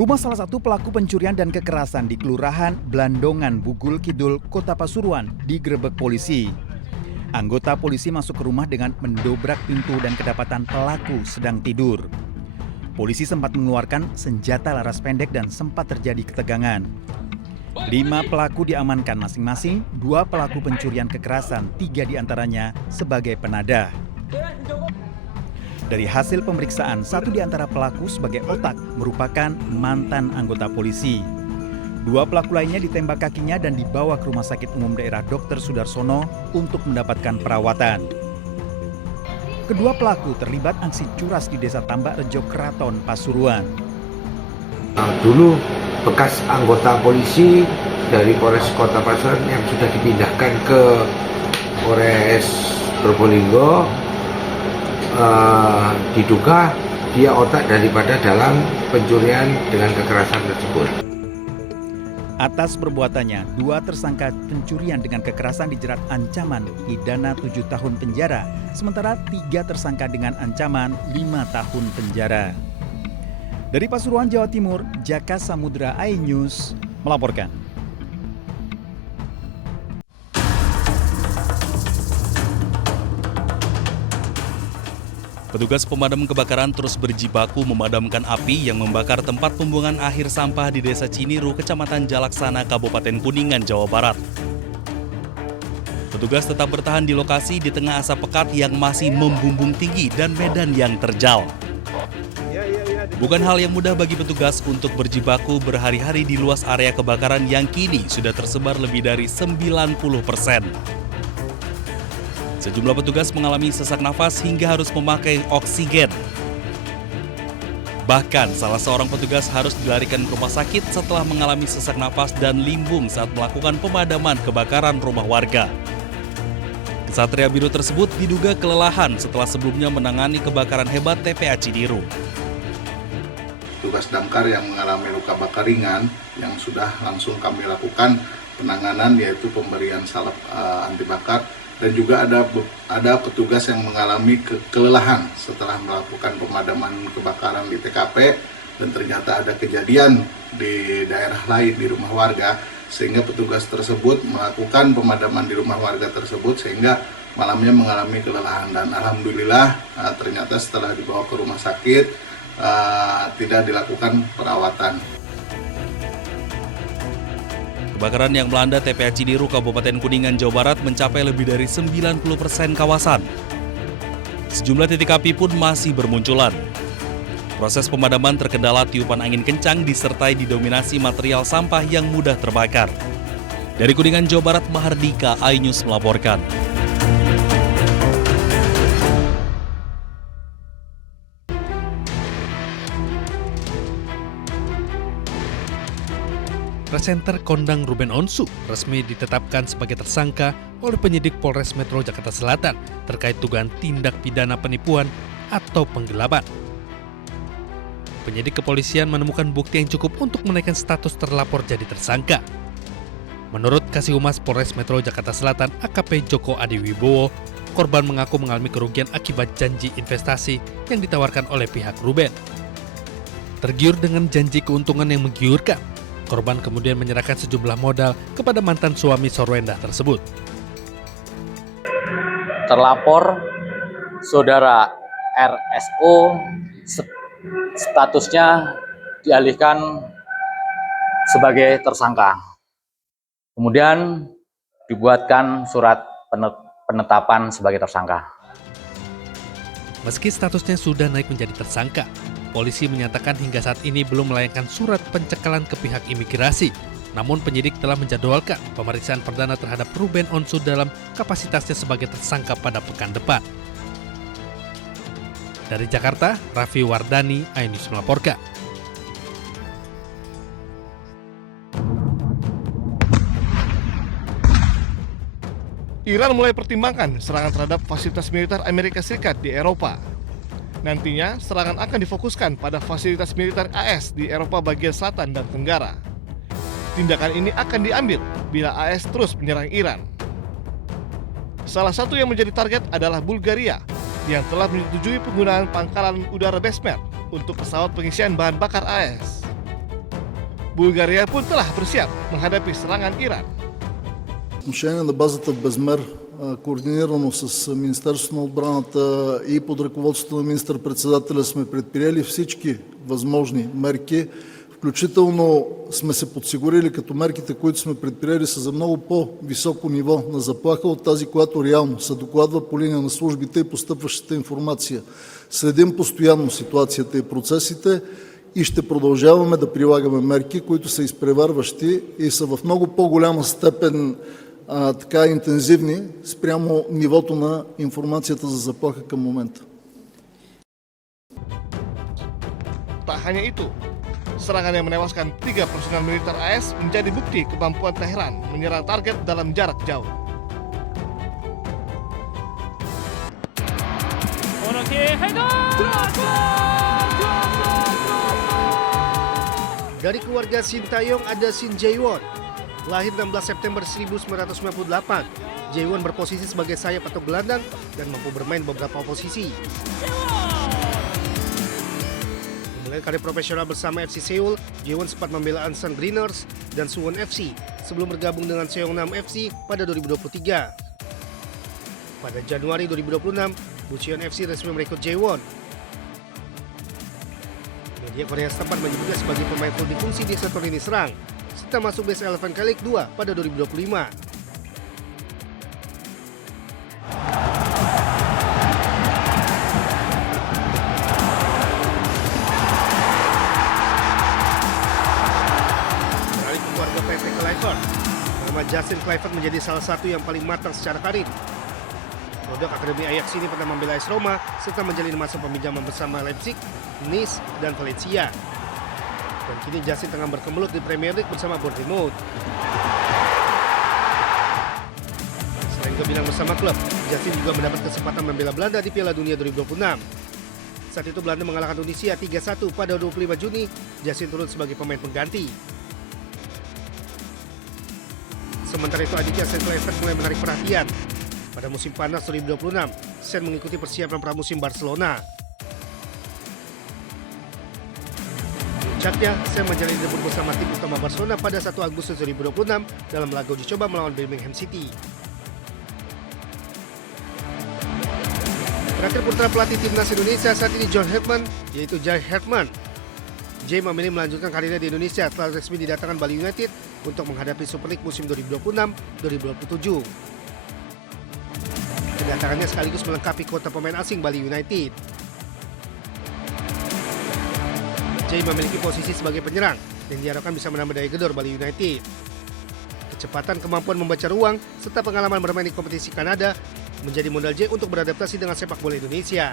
Rumah salah satu pelaku pencurian dan kekerasan di Kelurahan Blandongan, Bugul Kidul, Kota Pasuruan digerebek polisi. Anggota polisi masuk ke rumah dengan mendobrak pintu dan kedapatan pelaku sedang tidur. Polisi sempat mengeluarkan senjata laras pendek dan sempat terjadi ketegangan. 5 pelaku diamankan masing-masing, 2 pelaku pencurian kekerasan, 3 diantaranya sebagai penadah. Dari hasil pemeriksaan, 1 di antara pelaku sebagai otak merupakan mantan anggota polisi. 2 pelaku lainnya ditembak kakinya dan dibawa ke Rumah Sakit Umum Daerah Dr. Sudarsono untuk mendapatkan perawatan. Kedua pelaku terlibat aksi curas di Desa Tambak Rejo Kraton, Pasuruan. Dulu bekas anggota polisi dari Polres Kota Pasuruan yang sudah dipindahkan ke Polres Probolinggo, diduga dia otak daripada dalam pencurian dengan kekerasan tersebut. Atas perbuatannya, 2 tersangka pencurian dengan kekerasan dijerat ancaman pidana 7 tahun penjara, sementara 3 tersangka dengan ancaman 5 tahun penjara. Dari Pasuruan, Jawa Timur, Jaka Samudra iNews melaporkan. Petugas pemadam kebakaran terus berjibaku memadamkan api yang membakar tempat pembuangan akhir sampah di Desa Ciniru, Kecamatan Jalaksana, Kabupaten Kuningan, Jawa Barat. Petugas tetap bertahan di lokasi di tengah asap pekat yang masih membumbung tinggi dan medan yang terjal. Bukan hal yang mudah bagi petugas untuk berjibaku berhari-hari di luas area kebakaran yang kini sudah tersebar lebih dari 90%. Sejumlah petugas mengalami sesak nafas hingga harus memakai oksigen. Bahkan salah seorang petugas harus dilarikan ke rumah sakit setelah mengalami sesak nafas dan limbung saat melakukan pemadaman kebakaran rumah warga. Kesatria Biru tersebut diduga kelelahan setelah sebelumnya menangani kebakaran hebat TPA Ciniru. Tugas damkar yang mengalami luka bakar ringan yang sudah langsung kami lakukan penanganan, yaitu pemberian salep anti bakar. Dan juga ada petugas yang mengalami kelelahan setelah melakukan pemadaman kebakaran di TKP dan ternyata ada kejadian di daerah lain di rumah warga, sehingga petugas tersebut melakukan pemadaman di rumah warga tersebut sehingga malamnya mengalami kelelahan. Dan alhamdulillah ternyata setelah dibawa ke rumah sakit tidak dilakukan perawatan. Kebakaran yang melanda TPA Ciniru, Kabupaten Kuningan, Jawa Barat mencapai lebih dari 90% kawasan. Sejumlah titik api pun masih bermunculan. Proses pemadaman terkendala tiupan angin kencang disertai didominasi material sampah yang mudah terbakar. Dari Kuningan, Jawa Barat, Mahardika iNews melaporkan. Presenter kondang Ruben Onsu resmi ditetapkan sebagai tersangka oleh penyidik Polres Metro Jakarta Selatan terkait dugaan tindak pidana penipuan atau penggelapan. Penyidik kepolisian menemukan bukti yang cukup untuk menaikkan status terlapor jadi tersangka. Menurut Kasih Humas Polres Metro Jakarta Selatan AKP Joko Adiwibowo, korban mengaku mengalami kerugian akibat janji investasi yang ditawarkan oleh pihak Ruben. Tergiur dengan janji keuntungan yang menggiurkan, korban kemudian menyerahkan sejumlah modal kepada mantan suami Sorwenda tersebut. Terlapor saudara RSO statusnya dialihkan sebagai tersangka. Kemudian dibuatkan surat penetapan sebagai tersangka. Meski statusnya sudah naik menjadi tersangka, polisi menyatakan hingga saat ini belum melayangkan surat pencekalan ke pihak imigrasi. Namun penyidik telah menjadwalkan pemeriksaan perdana terhadap Ruben Onsu dalam kapasitasnya sebagai tersangka pada pekan depan. Dari Jakarta, Raffi Wardani, iNews melaporkan. Iran mulai pertimbangkan serangan terhadap fasilitas militer Amerika Serikat di Eropa. Nantinya, serangan akan difokuskan pada fasilitas militer AS di Eropa bagian selatan dan tenggara. Tindakan ini akan diambil bila AS terus menyerang Iran. Salah satu yang menjadi target adalah Bulgaria, yang telah menyetujui penggunaan pangkalan udara Besmer untuk pesawat pengisian bahan bakar AS. Bulgaria pun telah bersiap menghadapi serangan Iran. Отношение на базата в Безмер, координирано с Министерството на отбраната и под ръководството на министър-председателя сме предприели всички възможни мерки. Включително сме се подсигурили, като мерките, които сме предприели, са за много по-високо ниво на заплаха от тази, която реално се докладва по линия на службите и постъпващата информация. Следим постоянно ситуацията и процесите и ще продължаваме да прилагаме мерки, които са изпреварващи и са в много по-голяма степен интензивни спрямо нивото на информацията за заплаха към момента. Tak hanya itu, serangan yang menewaskan 3 personel militer AS menjadi bukti kemampuan Tehran menyerang target dalam jarak jauh. Dari keluarga Shin Tae-yong ada Shin Jae-won. Lahir 16 September 1998, Jae-won berposisi sebagai sayap atau gelandang dan mampu bermain beberapa posisi. Memulai karir profesional bersama FC Seoul, Jae-won sempat membela Ansan Greeners dan Suwon FC sebelum bergabung dengan Seongnam FC pada 2023. Pada Januari 2026, Bucheon FC resmi merekrut Jae-won. Media Korea setempat menyebutnya sebagai pemain full difungsi di sektor lini serang, serta masuk Best 11 K-League 2 pada 2025. Beralih ke keluarga PP Kluivert, nama Justin Kluivert menjadi salah satu yang paling matang secara karir. Produk Akademi Ajax ini pernah membela AS Roma serta menjalin masa peminjaman bersama Leipzig, Nice, dan Valencia. Dan kini Justin tengah berkemelut di Premier League bersama Bournemouth. Selain kebinang bersama klub, Justin juga mendapat kesempatan membela Belanda di Piala Dunia 2026. Saat itu Belanda mengalahkan Tunisia 3-1 pada 25 Juni, Justin turun sebagai pemain pengganti. Sementara itu adiknya Sen Kluivert mulai menarik perhatian. Pada musim panas 2026, Sen mengikuti persiapan pramusim Barcelona. Puncaknya, Sen menjalani debut bersama tim utama Barcelona pada 1 Agustus 2026 dalam laga uji coba melawan Birmingham City. Terakhir putra pelatih timnas Indonesia saat ini John Herdman, yaitu Jai Herdman. Jai memilih melanjutkan karirnya di Indonesia setelah resmi didatangkan Bali United untuk menghadapi Super League musim 2026-2027. Kedatangannya sekaligus melengkapi kuota pemain asing Bali United. Jai memiliki posisi sebagai penyerang dan diharapkan bisa menambah daya gedor Bali United. Kecepatan, kemampuan membaca ruang, serta pengalaman bermain di kompetisi Kanada menjadi modal Jai untuk beradaptasi dengan sepak bola Indonesia.